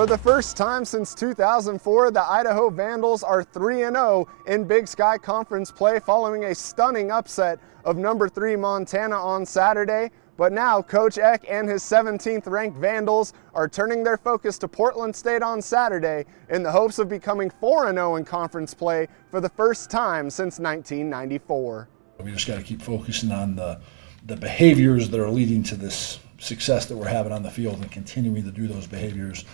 For the first time since 2004, the Idaho Vandals are 3-0 in Big Sky Conference play following a stunning upset of number 3 Montana on Saturday. But now Coach Eck and his 17th ranked Vandals are turning their focus to Portland State on Saturday in the hopes of becoming 4-0 in conference play for the first time since 1994. We just got to keep focusing on the behaviors that are leading to this success that we're having on the field and continuing to do those behaviors.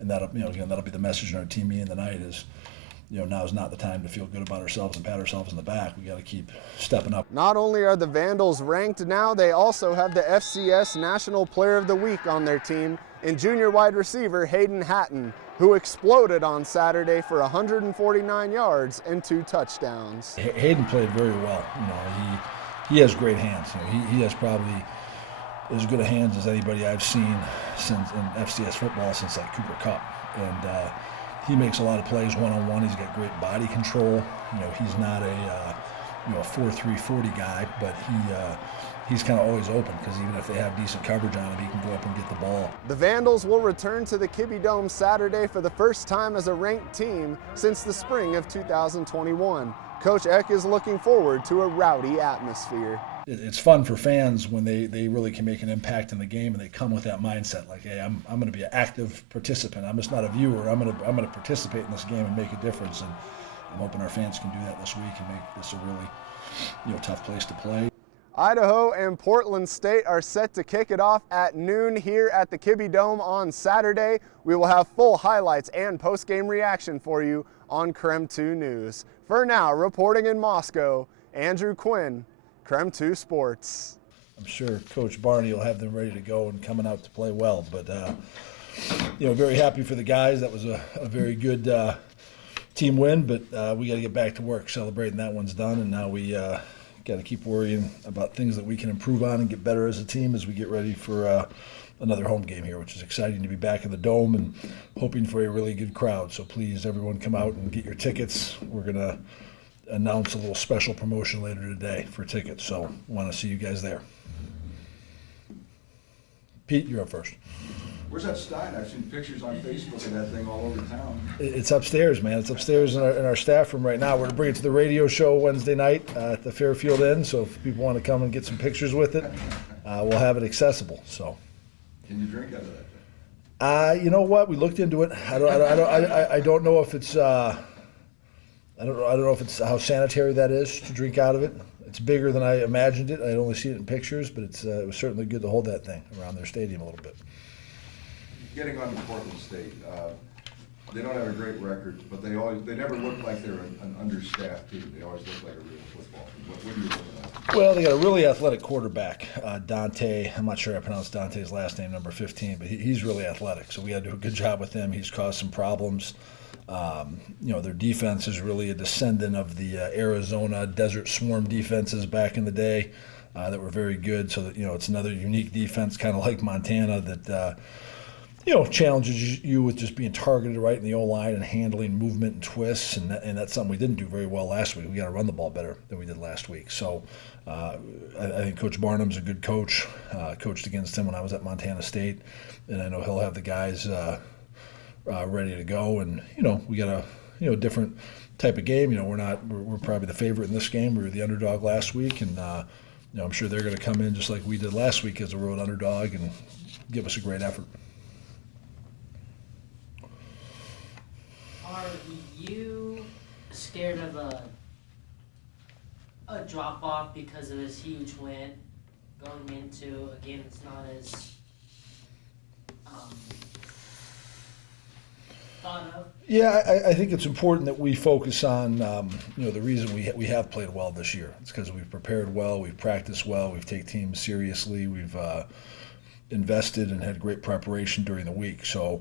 And that'll, again, that'll be the message in our team meeting tonight is, now is not the time to feel good about ourselves and pat ourselves in the back. We got to keep stepping up. Not only are the Vandals ranked now, they also have the FCS National Player of the Week on their team in junior wide receiver Hayden Hatton, who exploded on Saturday for 149 yards and 2 touchdowns. Hayden played very well. He has great hands. He has probably as good a hands as anybody I've seen since in FCS football since like Cooper Kupp, and he makes a lot of plays one-on-one. He's got great body control. He's not a 4.3 40 guy, but he's kind of always open because even if they have decent coverage on him, he can go up and get the ball. The Vandals will return to the Kibbe Dome Saturday for the first time as a ranked team since the spring of 2021. Coach Eck is looking forward to a rowdy atmosphere. It's fun for fans when they really can make an impact in the game and they come with that mindset like, hey, I'm going to be an active participant. I'm just not a viewer. I'm going to participate in this game and make a difference. And I'm hoping our fans can do that this week and make this a really tough place to play. Idaho and Portland State are set to kick it off at noon here at the Kibbe Dome on Saturday. We will have full highlights and post-game reaction for you on KREM 2 News. For now, reporting in Moscow, Andrew Quinn, KREM 2 Sports. I'm sure Coach Barney will have them ready to go and coming out to play well. But, very happy for the guys. That was a very good team win, but we got to get back to work celebrating that one's done. And now we got to keep worrying about things that we can improve on and get better as a team as we get ready for another home game here, which is exciting to be back in the Dome and hoping for a really good crowd. So please, everyone, come out and get your tickets. We're going to announce a little special promotion later today for tickets, so want to see you guys there. Pete, you're up first. Where's that Stein? I've seen pictures on Facebook of that thing all over town. It's upstairs, man. It's upstairs in our staff room right now. We're going to bring it to the radio show Wednesday night at the Fairfield Inn, so if people want to come and get some pictures with it, we'll have it accessible. So. Can you drink out of that thing? You know what? We looked into it. I don't know if it's I don't know if it's how sanitary that is to drink out of it. It's bigger than I imagined it. I'd only seen it in pictures, but it was certainly good to hold that thing around their stadium a little bit. Getting on to Portland State, they don't have a great record, but they never look like they're an understaffed team. They always look like a real football team. What are you looking at? Well, they got a really athletic quarterback, Dante. I'm not sure I pronounced Dante's last name, number 15, but he's really athletic. So we got to do a good job with him. He's caused some problems. Their defense is really a descendant of the Arizona Desert Swarm defenses back in the day that were very good. So that, it's another unique defense, kind of like Montana, that challenges you with just being targeted right in the O-line and handling movement and twists, and that's something we didn't do very well last week. We got to run the ball better than we did last week. So I think Coach Barnum's a good coach. Coached against him when I was at Montana State, and I know he'll have the guys ready to go. And we got a different type of game. We're probably the favorite in this game. We were the underdog last week, and I'm sure they're going to come in just like we did last week as a road underdog and give us a great effort. Are you scared of a drop off because of this huge win going into a game that's not as thought of? Yeah, I think it's important that we focus on the reason we have played well this year. It's because we've prepared well, we've practiced well, we've taken teams seriously, we've invested and had great preparation during the week. So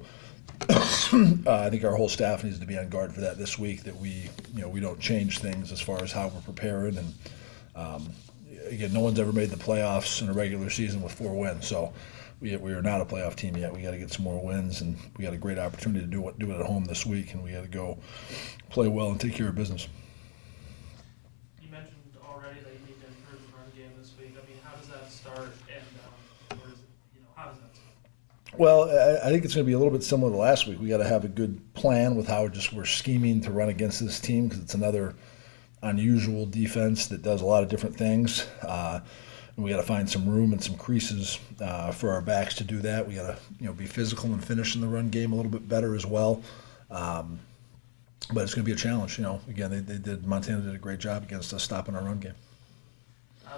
I think our whole staff needs to be on guard for that this week, that we don't change things as far as how we're preparing. And again, no one's ever made the playoffs in a regular season with 4 wins. So we are not a playoff team yet. We got to get some more wins, and we got a great opportunity to do it at home this week, and we got to go play well and take care of business. You mentioned already that you need to improve the run game this week. I mean, how does that start, and how does that start? Well, I think it's going to be a little bit similar to last week. We got to have a good plan with how we're scheming to run against this team because it's another unusual defense that does a lot of different things. And we got to find some room and some creases for our backs to do that. We got to be physical and finish in the run game a little bit better as well. But it's going to be a challenge. Again, Montana did a great job against us stopping our run game.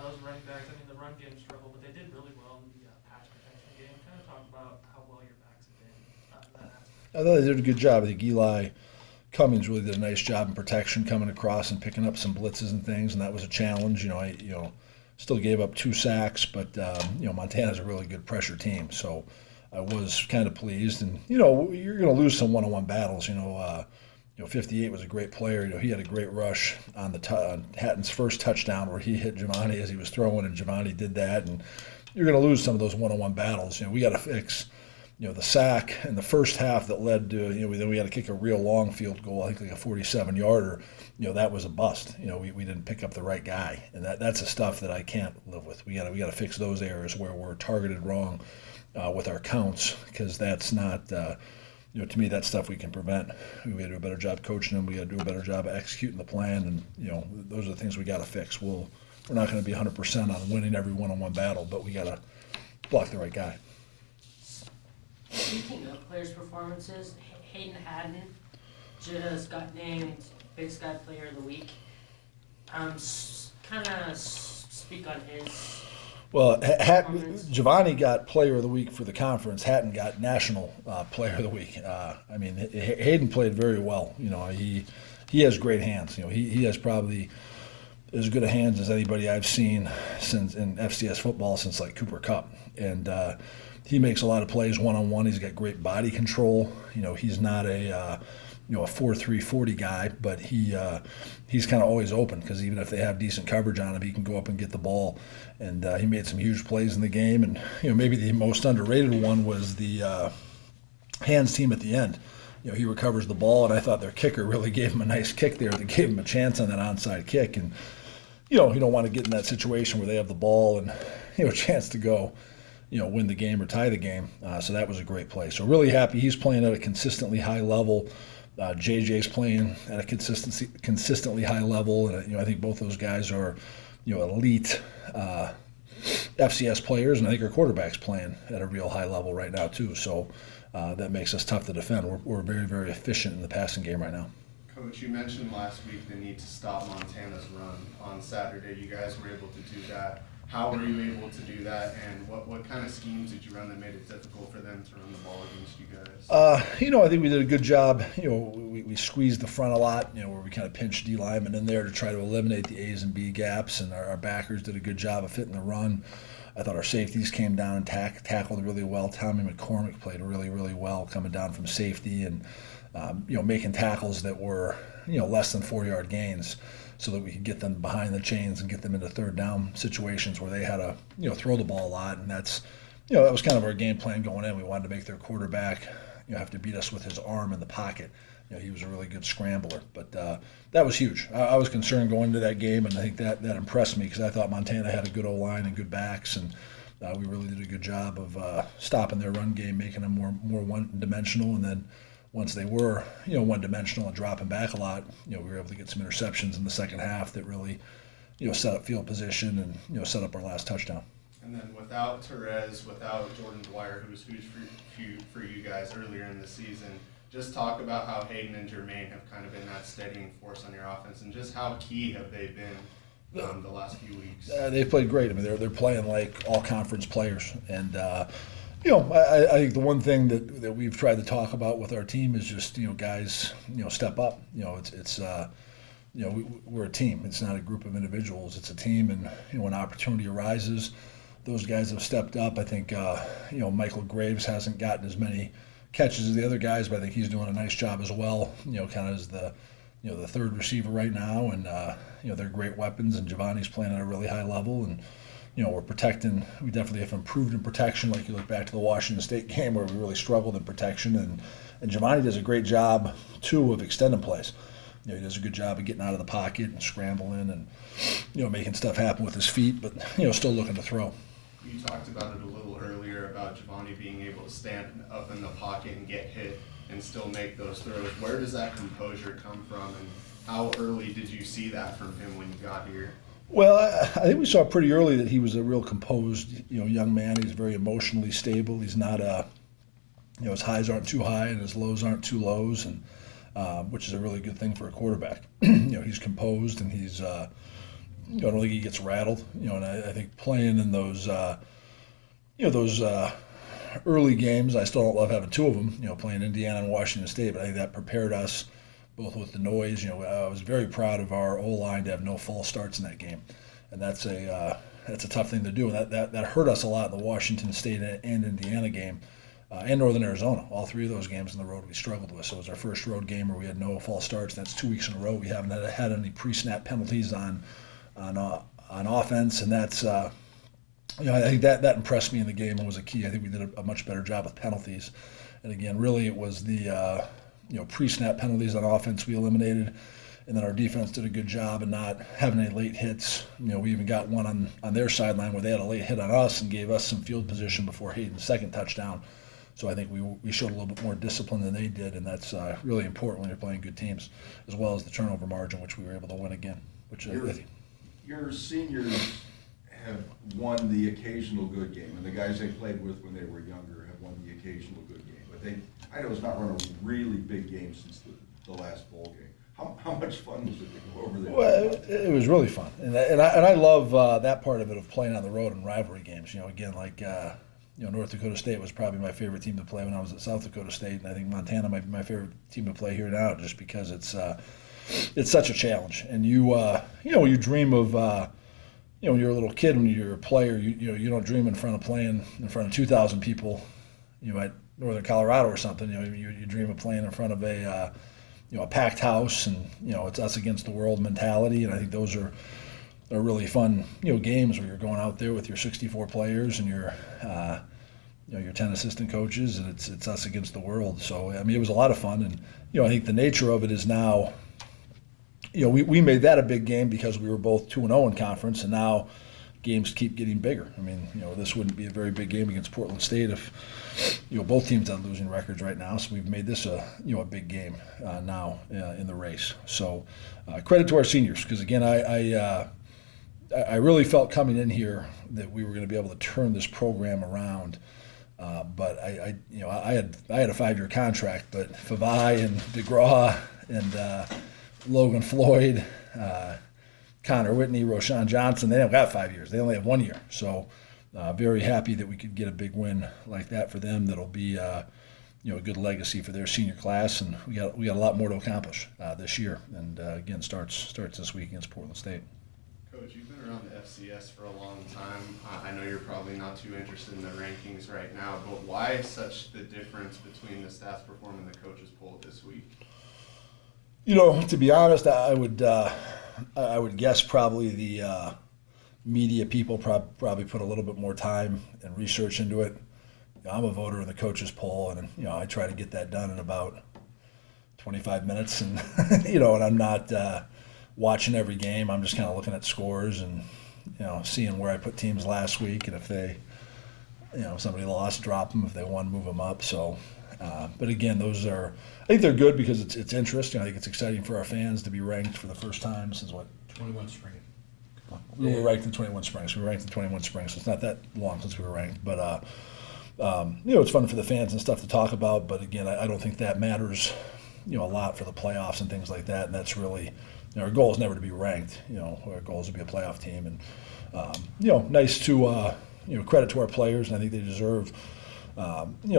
Those running backs, I mean, the run game struggled, but they did really well in the pass protection game. Kind of talk about how well your backs have been in that aspect. I thought they did a good job. I think Eli Cummings really did a nice job in protection, coming across and picking up some blitzes and things, and that was a challenge. I still gave up 2 sacks, but Montana's a really good pressure team, so I was kind of pleased. And you're going to lose some one-on-one battles. 58 was a great player. He had a great rush on on Hatton's first touchdown where he hit Giovanni as he was throwing, and Giovanni did that. And you're going to lose some of those one-on-one battles. We got to fix the sack in the first half that led to, then we had to kick a real long field goal, I think like a 47-yarder. That was a bust. We didn't pick up the right guy, and that's the stuff that I can't live with. We got to fix those areas where we're targeted wrong with our counts, because that's not, to me, that's stuff we can prevent. We got to do a better job coaching them. We got to do a better job of executing the plan, and those are the things we got to fix. We're not going to be 100% on winning every one-on-one battle, but we got to block the right guy. Speaking of players' performances, Hayden Haddon just got named Big Sky Player of the Week. Kind of speak on his. Well, Giovanni got Player of the Week for the conference. Hatton got National Player of the Week. Hayden played very well. He has great hands. He has probably as good a hands as anybody I've seen since in FCS football since like Cooper Kupp. And he makes a lot of plays one-on-one. He's got great body control. He's not a 4.3 40 guy, but he's kind of always open because even if they have decent coverage on him, he can go up and get the ball. And he made some huge plays in the game. And maybe the most underrated one was the hands team at the end. He recovers the ball, and I thought their kicker really gave him a nice kick there that gave him a chance on that onside kick. And you don't want to get in that situation where they have the ball and a chance to go win the game or tie the game. So that was a great play. So really happy he's playing at a consistently high level. JJ's playing at a consistently high level, and I think both those guys are elite FCS players, and I think our quarterback's playing at a real high level right now too. So that makes us tough to defend. We're very, very efficient in the passing game right now. Coach, you mentioned last week the need to stop Montana's run on Saturday. You guys were able to do that. How were you able to do that, and what kind of schemes did you run that made it difficult for them to run the ball against you guys? I think we did a good job. We squeezed the front a lot, where we kind of pinched D linemen in there to try to eliminate the A's and B gaps, and our backers did a good job of fitting the run. I thought our safeties came down and tackled really well. Tommy McCormick played really, really well coming down from safety and, making tackles that were, less than 4-yard gains, so that we could get them behind the chains and get them into third down situations where they had to, throw the ball a lot. And that's, that was kind of our game plan going in. We wanted to make their quarterback, have to beat us with his arm in the pocket. He was a really good scrambler. But that was huge. I was concerned going into that game, and I think that impressed me because I thought Montana had a good O-line and good backs, and we really did a good job of stopping their run game, making them more one-dimensional, and then once they were, one-dimensional and dropping back a lot, we were able to get some interceptions in the second half that really, set up field position and, set up our last touchdown. And then without Therese, without Jordan Dwyer, who was huge for you guys earlier in the season, just talk about how Hayden and Jermaine have kind of been that steadying force on your offense, and just how key have they been the last few weeks? They've played great. I mean, they're playing like all conference players, and I think the one thing that we've tried to talk about with our team is just guys step up. We're a team. It's not a group of individuals. It's a team, and when opportunity arises, those guys have stepped up. I think Michael Graves hasn't gotten as many catches as the other guys, but I think he's doing a nice job as well. Kind of as the third receiver right now, and they're great weapons. And Giovanni's playing at a really high level, and we're protecting. We definitely have improved in protection. Like you look back to the Washington State game where we really struggled in protection, and Giovanni does a great job too of extending plays. He does a good job of getting out of the pocket and scrambling and making stuff happen with his feet, but still looking to throw. You talked about it a little earlier about about Giovanni being able to stand up in the pocket and get hit and still make those throws. Where does that composure come from, and how early did you see that from him when you got here? Well, I think we saw pretty early that he was a real composed, young man. He's very emotionally stable. He's not his highs aren't too high and his lows aren't too lows, and which is a really good thing for a quarterback. He's composed and he's, I don't think he gets rattled. And I think playing in those, those early games, I still don't love having two of them. Playing Indiana and Washington State, but I think that prepared us both with the noise. I was very proud of our O-line to have no false starts in that game, and that's a tough thing to do. And that hurt us a lot in the Washington State and Indiana game, and Northern Arizona. All three of those games on the road we struggled with. So it was our first road game where we had no false starts. That's 2 weeks in a row. We haven't had any pre-snap penalties on offense, and that's I think that impressed me in the game and was a key. I think we did a much better job with penalties, and again, really it was the pre-snap penalties on offense we eliminated, and then our defense did a good job in not having any late hits. We even got one on their sideline where they had a late hit on us and gave us some field position before Hayden's second touchdown. So I think we showed a little bit more discipline than they did, and that's really important when you're playing good teams, as well as the turnover margin, which we were able to win again. Which Your seniors have won the occasional good game, and the guys they played with when they were younger have won the occasional good game. But Idaho's not run a really big game since the last bowl game. How much fun was it to go over there? Well, it was really fun, and I love that part of it, of playing on the road in rivalry games. Again, like North Dakota State was probably my favorite team to play when I was at South Dakota State, and I think Montana might be my favorite team to play here now, just because it's such a challenge. And you dream of when you're a little kid, when you're a player, you don't dream in front of playing in front of 2,000 people, at Northern Colorado or something. You dream of playing in front of a packed house, and it's us against the world mentality. And I think those are really fun games where you're going out there with your 64 players and your 10 assistant coaches, and it's us against the world. So I mean, it was a lot of fun, and I think the nature of it is now, we made that a big game because we were both 2-0 in conference, and now games keep getting bigger. I mean, this wouldn't be a very big game against Portland State if both teams had losing records right now. So we've made this a big game now in the race. So credit to our seniors, because again, I really felt coming in here that we were going to be able to turn this program around. But I had a 5-year contract, but Favai and DeGraw and Logan Floyd, Connor Whitney, Roshan Johnson, they haven't got 5 years. They only have 1 year. So very happy that we could get a big win like that for them. That'll be a good legacy for their senior class, and we got a lot more to accomplish this year. And again, starts this week against Portland State. Coach, you've been around the FCS for a long time. I know you're probably not too interested in the rankings right now, but why such the difference between the stats perform and the coaches poll this week? To be honest, I would guess probably the media people probably put a little bit more time and research into it. I'm a voter in the coaches poll, and I try to get that done in about 25 minutes, and and I'm not watching every game. I'm just kind of looking at scores and seeing where I put teams last week, and if they if somebody lost, drop them. If they won, move them up. So but again, I think they're good because it's interest. I think it's exciting for our fans to be ranked for the first time since 21 spring. We were ranked in 21 Springs. So it's not that long since we were ranked. But it's fun for the fans and stuff to talk about. But again, I don't think that matters a lot for the playoffs and things like that. And that's really our goal is never to be ranked. Our goal is to be a playoff team. And nice to credit to our players, and I think they deserve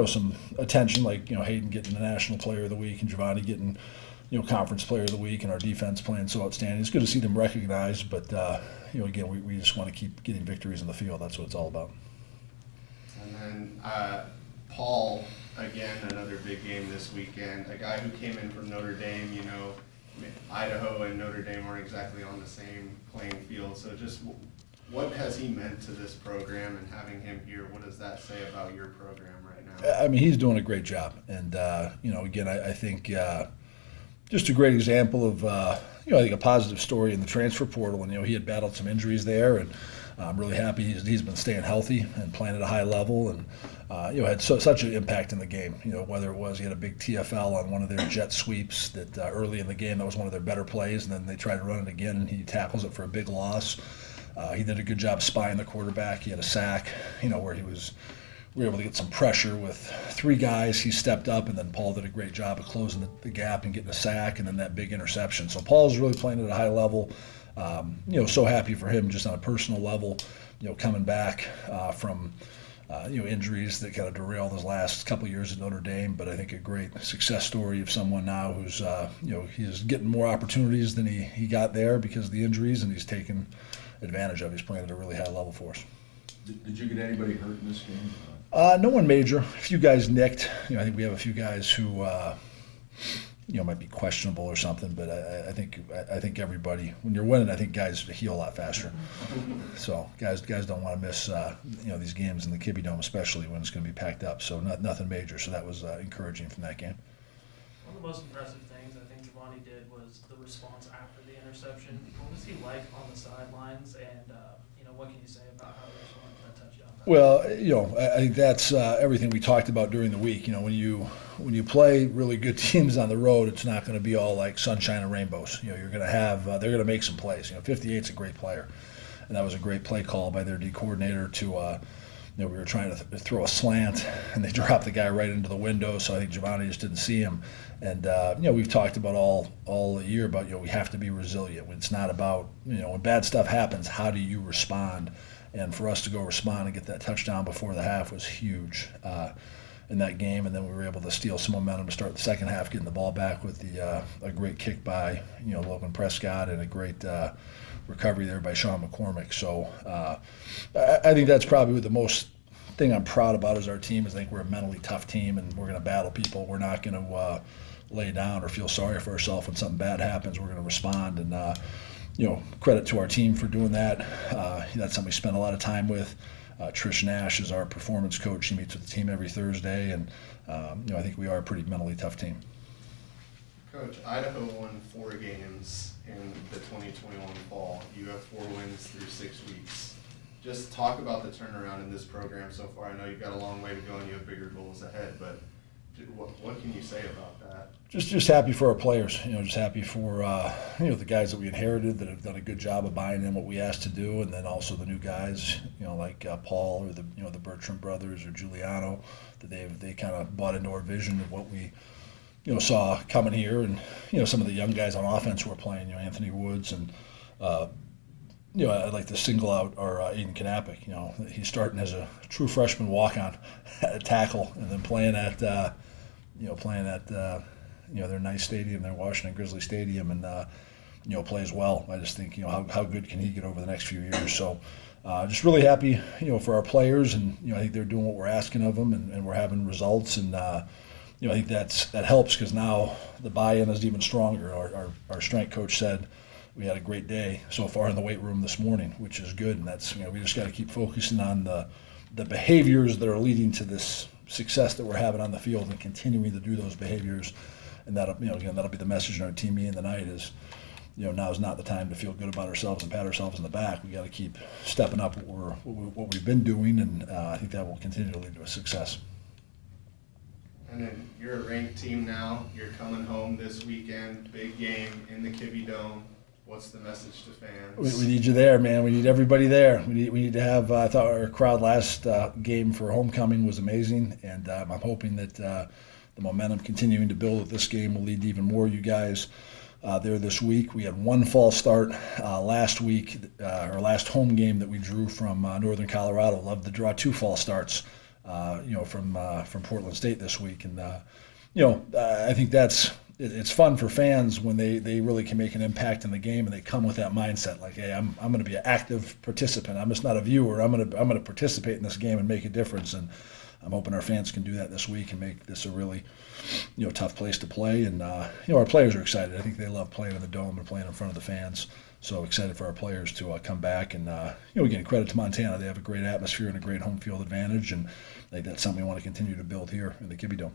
some attention, like Hayden getting the National Player of the Week and Giovanni getting Conference Player of the Week, and our defense playing so outstanding. It's good to see them recognized, but again, we just want to keep getting victories in the field. That's what it's all about. And then Paul, again, another big game this weekend. A guy who came in from Notre Dame. Idaho and Notre Dame aren't exactly on the same playing field. So just what has he meant to this program, and having him here, what does that say about your program right now? I mean, he's doing a great job, and again, I think just a great example of I think a positive story in the transfer portal. And he had battled some injuries there, and I'm really happy he's been staying healthy and playing at a high level. And had such an impact in the game. Whether it was he had a big TFL on one of their jet sweeps that early in the game, that was one of their better plays, and then they tried to run it again, and he tackles it for a big loss. He did a good job spying the quarterback. He had a sack, where we were able to get some pressure with 3 guys. He stepped up, and then Paul did a great job of closing the gap and getting a sack, and then that big interception. So Paul's really playing at a high level. So happy for him just on a personal level, coming back from injuries that kind of derailed his last couple of years at Notre Dame. But I think a great success story of someone now who's, he's getting more opportunities than he got there because of the injuries, and he's taken advantage of. He's playing at a really high level for us. Did you get anybody hurt in this game? No one major. A few guys nicked. I think we have a few guys who, might be questionable or something. But I think everybody, when you're winning, I think guys heal a lot faster. So guys don't want to miss, these games in the Kibbe Dome, especially when it's going to be packed up. So nothing major. So that was encouraging from that game. One of the most impressive things I think Giovanni did was the response after the interception. What was he like on the sidelines, and what can you say about how he responded to that touchdown? Well, I think that's everything we talked about during the week. When you play really good teams on the road, it's not going to be all like sunshine and rainbows. You're going to have they're going to make some plays. 58's a great player, and that was a great play call by their D coordinator to. We were trying to throw a slant, and they dropped the guy right into the window. So I think Giovanni just didn't see him. And we've talked about all year about we have to be resilient. It's not about when bad stuff happens, how do you respond? And for us to go respond and get that touchdown before the half was huge in that game. And then we were able to steal some momentum to start the second half, getting the ball back with a great kick by Logan Prescott and a great recovery there by Sean McCormick. So I think that's probably the most thing I'm proud about as our team is I think we're a mentally tough team, and we're going to battle people. We're not going to lay down or feel sorry for ourselves when something bad happens. We're going to respond, and credit to our team for doing that. That's something we spend a lot of time with. Trish Nash is our performance coach. She meets with the team every Thursday, and I think we are a pretty mentally tough team. Coach, Idaho won 4 games in the 2021 fall. You have 4 wins through 6 weeks. Just talk about the turnaround in this program so far. I know you've got a long way to go and you have bigger goals ahead, but what can you say about that? Just happy for our players. Just happy for the guys that we inherited that have done a good job of buying in what we asked to do, and then also the new guys, like Paul or the Bertram brothers or Giuliano, that they kind of bought into our vision of what we saw coming here, and some of the young guys on offense who are playing, Anthony Woods, and I'd like to single out our Aiden Knappich. He's starting as a true freshman walk-on at tackle, and then playing at their nice stadium, their Washington Grizzly Stadium, and plays well. I just think how good can he get over the next few years? So just really happy for our players, and I think they're doing what we're asking of them, and we're having results, and I think that helps because now the buy-in is even stronger. Our strength coach said we had a great day so far in the weight room this morning, which is good, and that's we just got to keep focusing on the behaviors that are leading to this success that we're having on the field and continuing to do those behaviors. And that'll be the message in our team meeting tonight is, now is not the time to feel good about ourselves and pat ourselves in the back. We got to keep stepping up what we've been doing, and I think that will continue to lead to a success. And then you're a ranked team now. You're coming home this weekend, big game in the Kibbe Dome. What's the message to fans? We need you there, man. We need everybody there. We need to have. I thought our crowd last game for homecoming was amazing, and I'm hoping that the momentum continuing to build with this game will lead to even more of you guys there this week. We had one false start last week, our last home game that we drew from Northern Colorado. Loved to draw 2 false starts, from Portland State this week, and I think it's fun for fans when they really can make an impact in the game, and they come with that mindset like, hey, I'm going to be an active participant. I'm just not a viewer. I'm going to participate in this game and make a difference, and I'm hoping our fans can do that this week and make this a really tough place to play. And our players are excited. I think they love playing in the Dome and playing in front of the fans. So excited for our players to come back, and again, credit to Montana. They have a great atmosphere and a great home field advantage, and I think that's something we want to continue to build here in the Kibbe Dome.